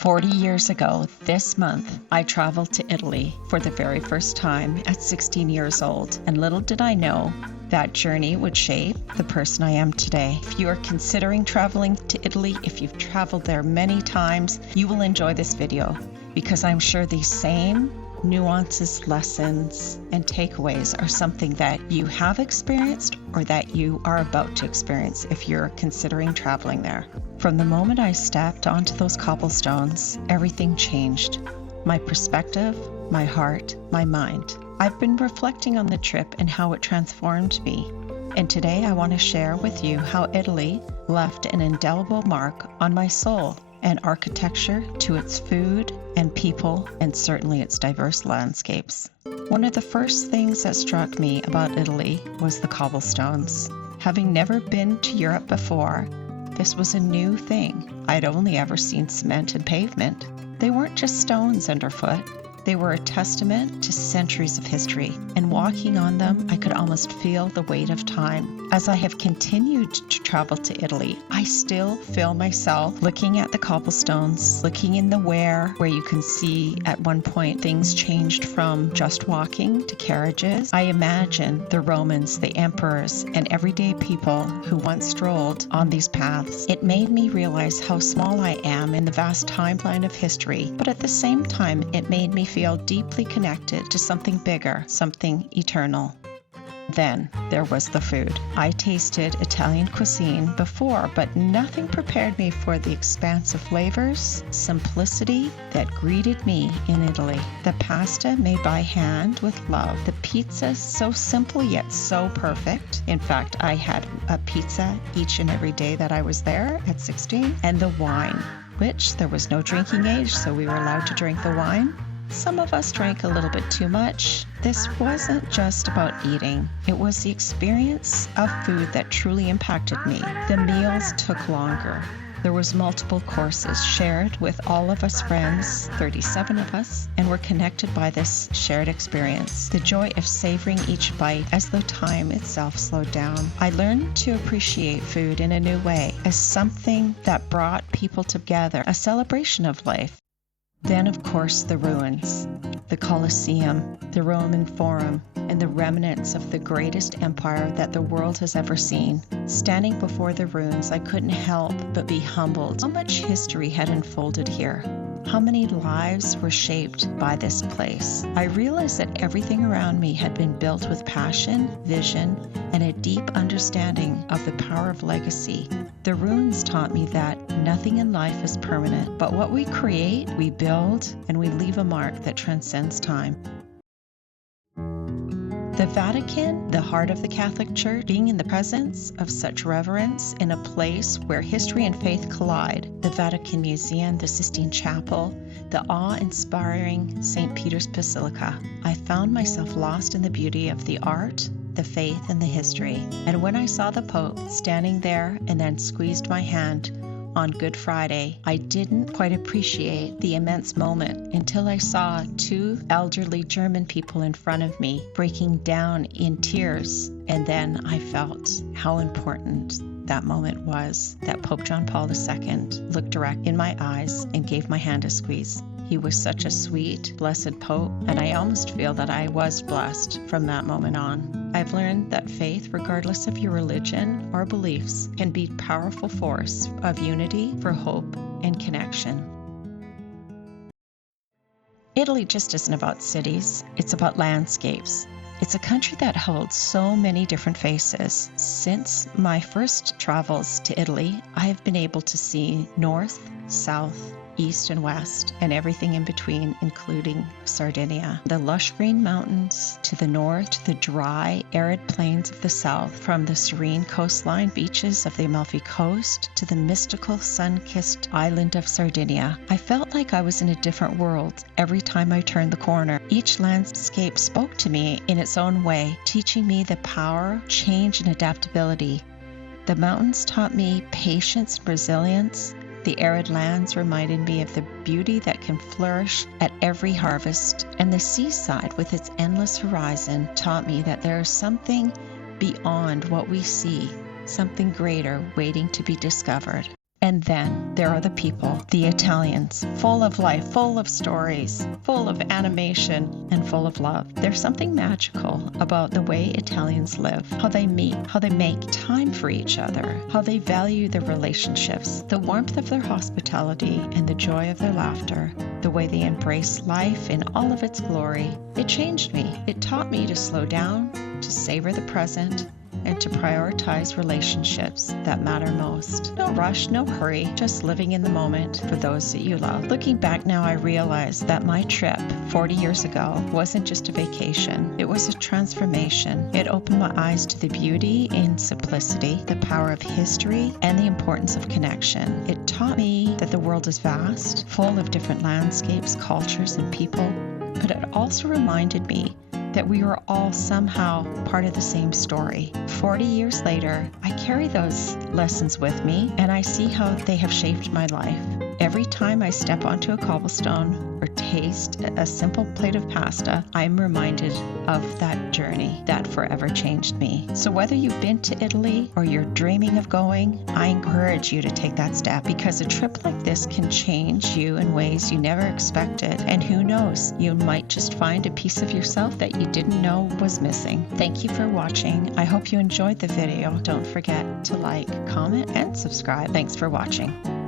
40 years ago this month, I traveled to Italy for the very first time at 16 years old, and little did I know that journey would shape the person I am today. If you are considering traveling to Italy, if you've traveled there many times, you will enjoy this video because I'm sure these same nuances, lessons, and takeaways are something that you have experienced or that you are about to experience if you're considering traveling there. From the moment I stepped onto those cobblestones, everything changed. My perspective, my heart, my mind. I've been reflecting on the trip and how it transformed me. And today I want to share with you how Italy left an indelible mark on my soul, and architecture to its food and people, and certainly its diverse landscapes. One of the first things that struck me about Italy was the cobblestones. Having never been to Europe before, this was a new thing. I'd only ever seen cement and pavement. They weren't just stones underfoot. They were a testament to centuries of history, and walking on them, I could almost feel the weight of time. As I have continued to travel to Italy, I still feel myself looking at the cobblestones, looking in the where you can see at one point things changed from just walking to carriages. I imagine the Romans, the emperors, and everyday people who once strolled on these paths. It made me realize how small I am in the vast timeline of history, but at the same time, it made me feel deeply connected to something bigger, something eternal. Then there was the food. I tasted Italian cuisine before, but nothing prepared me for the expansive flavors, simplicity that greeted me in Italy. The pasta made by hand with love. The pizza so simple yet so perfect. In fact, I had a pizza each and every day that I was there at 16. And the wine, which there was no drinking age, so we were allowed to drink the wine. Some of us drank a little bit too much. This wasn't just about eating. It was the experience of food that truly impacted me. The meals took longer. There was multiple courses shared with all of us friends, 37 of us, and we're connected by this shared experience. The joy of savoring each bite as though time itself slowed down. I learned to appreciate food in a new way, as something that brought people together, a celebration of life. Then, of course, the ruins, the Colosseum, the Roman Forum, and the remnants of the greatest empire that the world has ever seen. Standing before the ruins, I couldn't help but be humbled. How much history had unfolded here? How many lives were shaped by this place? I realized that everything around me had been built with passion, vision, and a deep understanding of the power of legacy. The ruins taught me that nothing in life is permanent, but what we create, we build, and we leave a mark that transcends time. The Vatican, the heart of the Catholic Church, being in the presence of such reverence in a place where history and faith collide. The Vatican Museum, the Sistine Chapel, the awe-inspiring St. Peter's Basilica. I found myself lost in the beauty of the art, the faith, and the history. And when I saw the Pope standing there and then squeezed my hand on Good Friday, I didn't quite appreciate the immense moment until I saw two elderly German people in front of me breaking down in tears. And then I felt how important that moment was, that Pope John Paul II looked direct in my eyes and gave my hand a squeeze. He was such a sweet, blessed Pope, and I almost feel that I was blessed from that moment on. I've learned that faith, regardless of your religion or beliefs, can be a powerful force of unity for hope and connection. Italy just isn't about cities, it's about landscapes. It's a country that holds so many different faces. Since my first travels to Italy, I have been able to see north, south, east and west, and everything in between, including Sardinia. The lush green mountains to the north, to the dry, arid plains of the south, from the serene coastline beaches of the Amalfi coast to the mystical sun-kissed island of Sardinia. I felt like I was in a different world every time I turned the corner. Each landscape spoke to me in its own way, teaching me the power, change, and adaptability. The mountains taught me patience and resilience. The arid lands reminded me of the beauty that can flourish at every harvest, and the seaside with its endless horizon taught me that there is something beyond what we see, something greater waiting to be discovered. And then there are the people, the Italians, full of life, full of stories, full of animation, and full of love. There's something magical about the way Italians live, how they meet, how they make time for each other, how they value their relationships, the warmth of their hospitality, and the joy of their laughter, the way they embrace life in all of its glory. It changed me. It taught me to slow down, to savor the present, and to prioritize relationships that matter most. No rush, no hurry, just living in the moment for those that you love. Looking back now, I realize that my trip 40 years ago wasn't just a vacation. It was a transformation. It opened my eyes to the beauty in simplicity, the power of history, and the importance of connection. It taught me that the world is vast, full of different landscapes, cultures, and people, but it also reminded me that we were all somehow part of the same story. 40 years later, I carry those lessons with me, and I see how they have shaped my life. Every time I step onto a cobblestone or taste a simple plate of pasta, I'm reminded of that journey that forever changed me. So whether you've been to Italy or you're dreaming of going, I encourage you to take that step, because a trip like this can change you in ways you never expected. And who knows, you might just find a piece of yourself that you didn't know was missing. Thank you for watching. I hope you enjoyed the video. Don't forget to like, comment, and subscribe. Thanks for watching.